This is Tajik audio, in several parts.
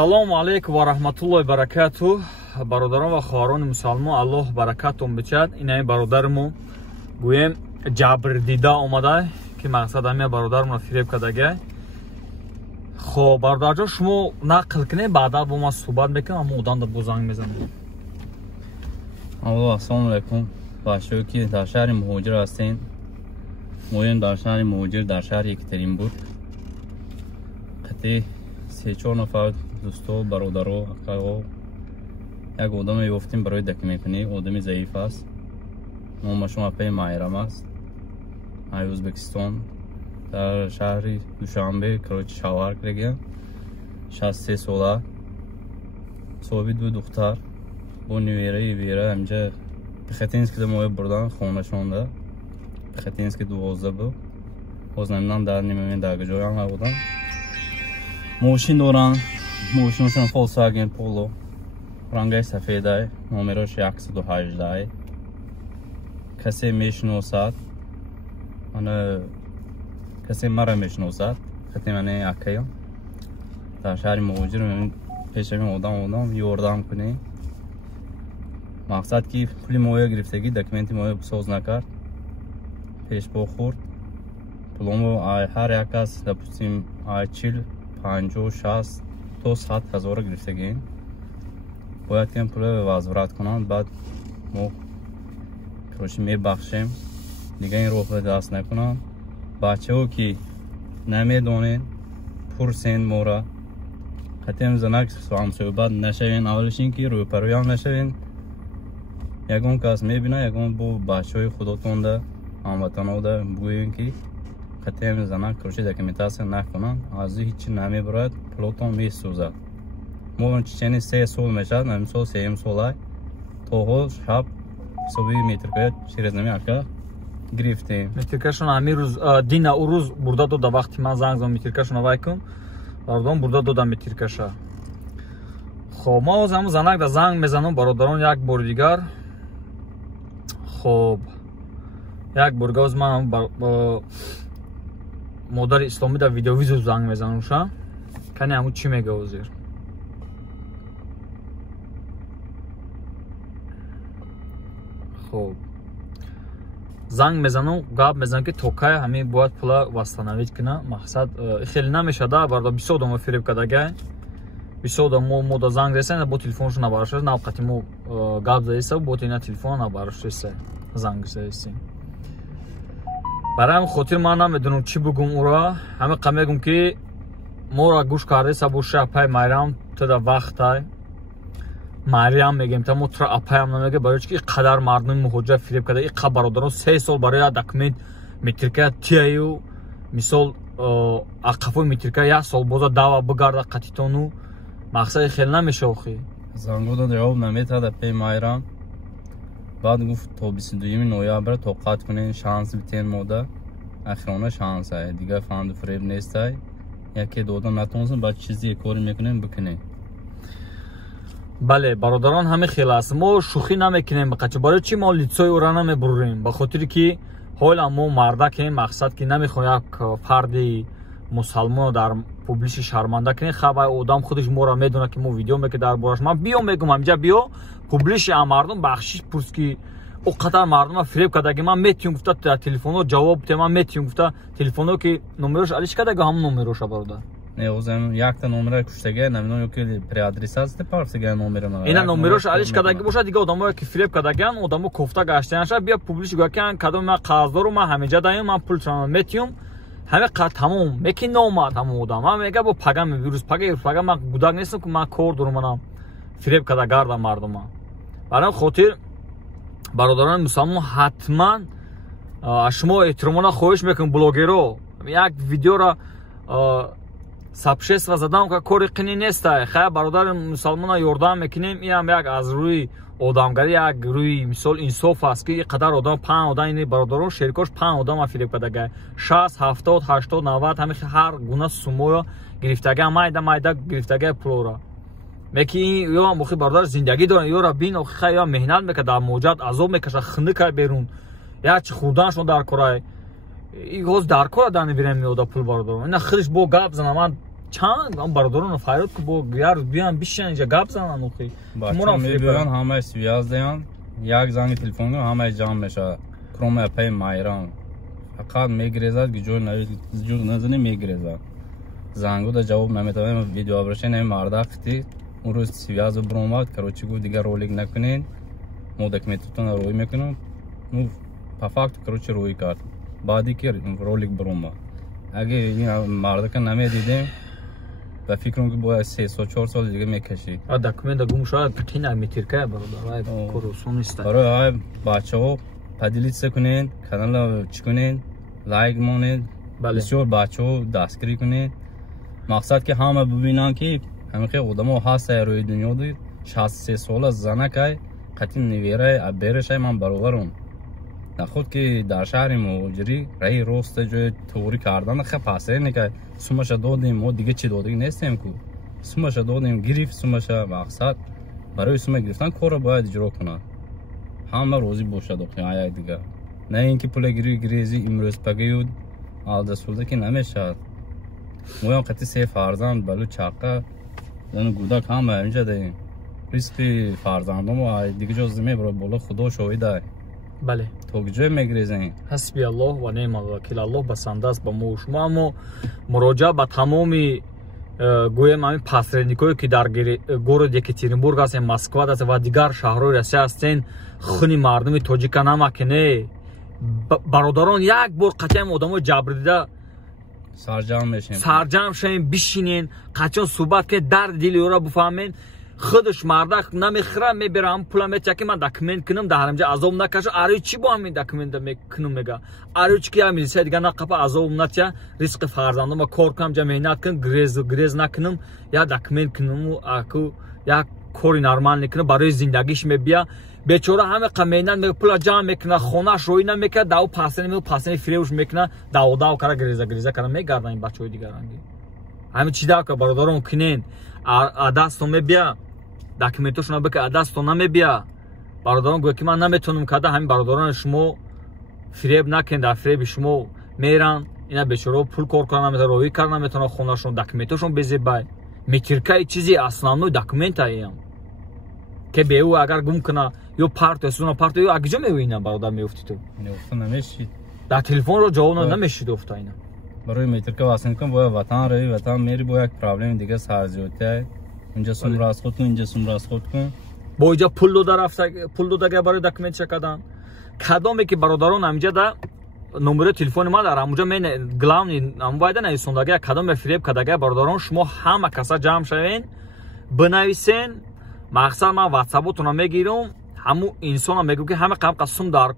Салому алейкум ва раҳматуллоҳи баракатуҳ. Бародарон ва хоҳарони мусалмон, Аллоҳ баракатон бичад. Инаи бародармо гӯем ҷабрдида омадай ки мақсад ҳамия бародармро фиреб кардагай. Хоб бародарҷон, шумо нақл кунед, баъда бо ман суҳбат мекунам, ҳамон одамда бо занг мезанам. Алло, ассалому алейкум. Бахшои ки дар шаҳри муҳоҷир ҳастем. Моем дар шаҳри муҳоҷир, дар шаҳри Екатеринбург. Қатъи 3-4 нафар дӯсто, бародаро, акаҳо як одаме ёфтем барои документкунӣ. Одами заиф аст. Номашон Апаи Майрам аст. Ай Ӯзбекистон. Дар шаҳри Душанбе, Корочи Шаварк регион. 63 сола. Соҳиби 2 духтар. Бо невераи Вера ҳамҷа Пехотинскида моя бурдан хонашонда. Пехотински 12 буд. Боз намедонам дар нимамин дар куҷоям ҳабудам. Мошин дорам. Мошинашон Volkswagen Polo. Рангаи сафедай. Номерош 118. Касе мешиносад. Ана касе мара мешиносад. Хати мани акаям. Дар шаҳри муҳоҷир пешами одам ёрдам кунӣ. Мақсад ки пули моя гирифтагӣ, документи моя соз накард. Пешбо хӯрд. Пуломо ҳар як кас допустим 40, 50, 60 то 100 ҳазора гирифтагием. Бояд ки пула возврат кунанд, баъд мо короче мебахшем. Дига ин роҳ даст накунанд. Бачаҳо ки намедонен пурсен мора. Қатъи занак ҳамсӯҳбат нашавен. Аввалиш ин ки рӯйпарӯям нашавен. Ягон кас мебинад, ягон бо бачаҳои худотонда ҳамватанода бигӯем ки қатъи занак короче документация накунанд. Аз ҳичи намебарад, пулотон месӯзад. Мо чичани 3 сол мешавад, намисол 3 солай. Тоҳо шаб ҳисоби метркая чирезнами ака гирифтем. Метркашон ҳамин рӯз дина ӯ рӯз бурда дода, вақти ман занг задам метркашон авай кун. Бародарон бурда дода метркаша. Хоб, мо ҳозир ҳамун занакда занг мезанам бародарон як бори дигар. Хоб, як бурга оз ман модари исломида видеовизу занг мезанам ша. Кани ҳамун чӣ мега ҳозир? Хоб, занг мезанам, гап мезанам ки то кай ҳамин бояд пула восстановить куна. Мақсад хеле намешада, бардар бисёр одамо фиреб кардагай. Бисёр одамо мода занг зеса, бо телефоншо набараша, навқати мо гап зеса, бо ина телефон набараша, занг зеса. Барои ҳамин хотир ман намедонам чӣ бигум ӯра. Ҳамин қа мегум ки мора гӯш кардеса бо Апаи Майрам, тада вақтай Мариам мегем, та мо тра апаям намеге, барои чи ки иқадар мардуми муҳоҷир фиреб карда, иқа бародарон 3 сол барои документ метркая тияю, мисол ақафои метркая 1 сол боза дава бигарда қатитону. Мақсади хеле намеша охи. Зангода ҷавоб наметад Апаи Майрам. Баъд гуфт то 22 ноябр тоқат кунен, шанс битен мода. Ахирона шанс ай, дига фанду фиреб нестай. Яке дода натонсам, баъд чизи кори мекунем бикунем. Бале, бародарон ҳамин хел аст. Мо шӯхӣ намекунем, бақача барои чӣ мо лицои ӯра намебурем? Ба хотири ки ҳола мо мардакем, мақсад ки намехоҳем як фарди мусалмонро дар публиши шарманда кунем. Хабар одам худаш моро медонад ки мо видео мекунем дар бораш. Ман биё мегум ҳамҷа биё публиши мардум бахшиш пурс ки о қатар мардума фиреб кардаги ман метиём гуфта дар телефоно ҷавоб те, ман метиём гуфта телефоно ки номерош алиш кардаги ҳамон номероша бародар. Не, озем якта номера куштаге, намедонам ки преадресация парсига номера ман. Ина номерош алиш кардаги боша, дига одамое ки фиреб кардаган, одамо кофта гаштанаша, бия публиш гӯякан кадом ман қарздору ман ҳамеҷа даём, ман пулчам метиём. Ҳаме қа тамом меки номад ҳамон одам. Ман мега бо пагам вирус пага ман гудак нестам ки ман кор дорам, манам фиреб кардагарда мардума. Барои хотир бародарони мусалмон ҳатман шумо эҳтиромона хоҳиш мекунам блогеро як видеора сабшества задам ка кори қини нестай. Хай бародари мусалмона ёрдам мекунем. Ин як аз рӯи одамгарӣ, як рӯи мисол инсоф аст ки иқадар одам 5 одам ини бародарон шерикош 5 одам фиреб кардагай 60, 70, 80, 90 ҳамин ҳар гуна сумоё гирифтагай, майда гирифтагай пулора. Меки ё мохи бародар зиндагӣ доран, ёра бин охи хай ё меҳнат мекард, дар муҷад азоб мекаша, хиника берун. Я чи хурданшон дар корай. Ҳоз дар кора дар невирем меода пул бародарон. Ина худш бо гап зана, ман чанд ам бародарон фарёд ки бо яр биан бишан инҷа гап занан охи бача мебиён ҳамаи связ деян як занги телефон гирам ҳамаи ҷамъ мешавад кроме апаи майрам фақат мегирезад ки ҷой назани мегирезад зангуда ҷавоб наметавонем видеообращение марда қити он рӯз связу биромад короче гуфт дигар ролик накунед мо документатон рӯй мекунем ну по факту короче рӯй кард баъди ки ролик биромад اگه این مرد نمیدیدیم و فکر کنم که باید 3 سال 4 سال دیگه میکشید. دکمنت گم شد کتین میترکه برای کورسون است. برای بچه‌ها پدیلیت کنین، کانال چیک کنین، لایک مونید. بسیار بچه‌ها دستگیری کنین. مقصد که همه ببینن که همه آدم‌ها هست روی دنیا دید 63 سال زنه که قطعی نویره ابرش من برابرم. نخود که در شهر مهاجری رای راست جای توری کردن خیلی پسه نکه سومش دادیم ما دیگه چی دادیم نیستیم کو سومش دادیم گرفت سومش مقصد برای سوم گرفتن کار باید اجرا کنه همه روزی باشه دکتر دیگه نه اینکه پول گریزی امروز پگیود آلدسولده که نمیشه ما هم قطعی 3 فرزند بلو چاقه دانو گودک همه اینجا داریم ریسک فرزندم و دیگه جزمه برای بالا خدا شاهده بله تو کجا میگریزین حسبی الله و نعم الوکیل الله بسنده است به ما شما اما مراجعه به تمام گویم همین پاسرنیکایی که در گورد یکاترینبورگ هستن مسکو هست و دیگر شهرهای روسیه هستن خونی مردم تاجیک نمکنه برادران یک بار قطعا آدمای جبریده سرجم شین بشینین قطعا صحبت که درد دل او را بفهمین خودش مردک نمیخره میبرم پول میتیا که من دکمنت کنم در همجا عذاب نکشه آره چی با همین دکمنت میکنم میگه آره چی که همین سه دیگه نقبه عذاب نتیا ریسک فرزندم و کار کنم جا مهنت کنم گریز نکنم یا دکمنت کنم و اکو یا کاری نرمال نکنم برای زندگیش میبیا بیچاره همه قمینت میگه پول جمع میکنه خونهش روی نمیکنه داو پاسنی فریوش میکنه داو کار گریزه کنه میگردن این بچهای دیگه رنگی همین چی داو که برادران کنین دستو میبیا داکیومنتش نبکه دستو نمیبیا برادران گویا که من نمیتونم کده همین برادران شما فریب نکن در فریب شما میرن اینا بیچاره پول کار کنن نمیتونه روی کار نمیتونه خونهشون داکیومنتشون بزیبای میترکه چیزی اصلا داکیومنت ایم که به او اگر گم کنه یا پارت سونا پارت یا اگه جمع اینا برادر میافتی تو نمیشید در تلفن رو جواب نمیشید افتا اینا برای میترکه واسه کن باید وطن روی وطن میری با یک پرابلم دیگه سرزیوته اینجا سومراس خود کن اینجا سومراس خود کن با اینجا پول داده برای داکیومنت چکدن کدامی که برادران همینجا دا نمره تلفن ما دارم اونجا من گلاون ام وایده نویسوندگی کدام فریب کداگی برادران شما همه کسا جمع شوین بنویسین مقصد من واتساپتون رو میگیرم همون انسان رو میگم که همه قسم در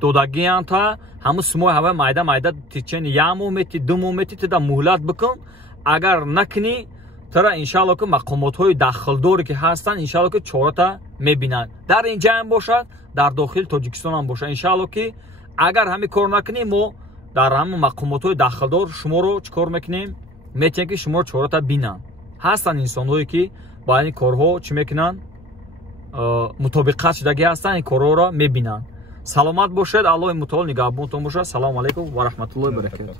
دودگی هم تا همون سموی هوا مایده تیچین یا مومتی دو مومتی تا مهلت بکن اگر نکنی ترا انشالله که مقامات های داخل دوری که هستن انشالله که چورتا میبینن در اینجا هم باشد در داخل تاجیکستان هم باشد انشالله که اگر همین کار نکنیم ما در همون مقامات های داخل دور شما رو چکار میکنیم میتونیم که شما رو چورتا بینن هستن انسان هایی که با این کارها چی میکنن مطابقت شدگی هستن این کارها را میبینن سلامت باشد الله متعال نگهبانتون باشه سلام علیکم و رحمت الله و برکاته